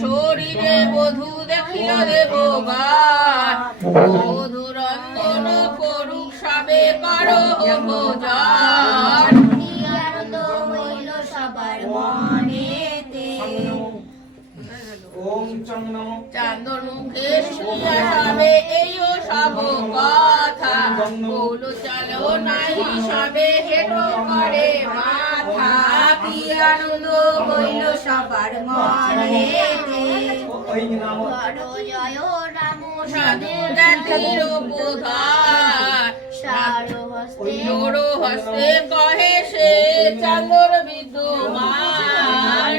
শরীরে বধূ দেখিল দেবগণ মধুরঞ্জন করুক সবে করো ভোজন আনন্দ হইল সবার মনেতে চান্দর মুখে শুনিয়া সবে এইও সব কথা বলো চলো নাই সবে হেঁটো করে মাথা কি আনন্দ হইল সবার মনেতে বড় জয় রাম সাধু জাতির প্রধান সারো হস্তে জোড়ো হস্তে কহে সে চান্দর বিদ্যমান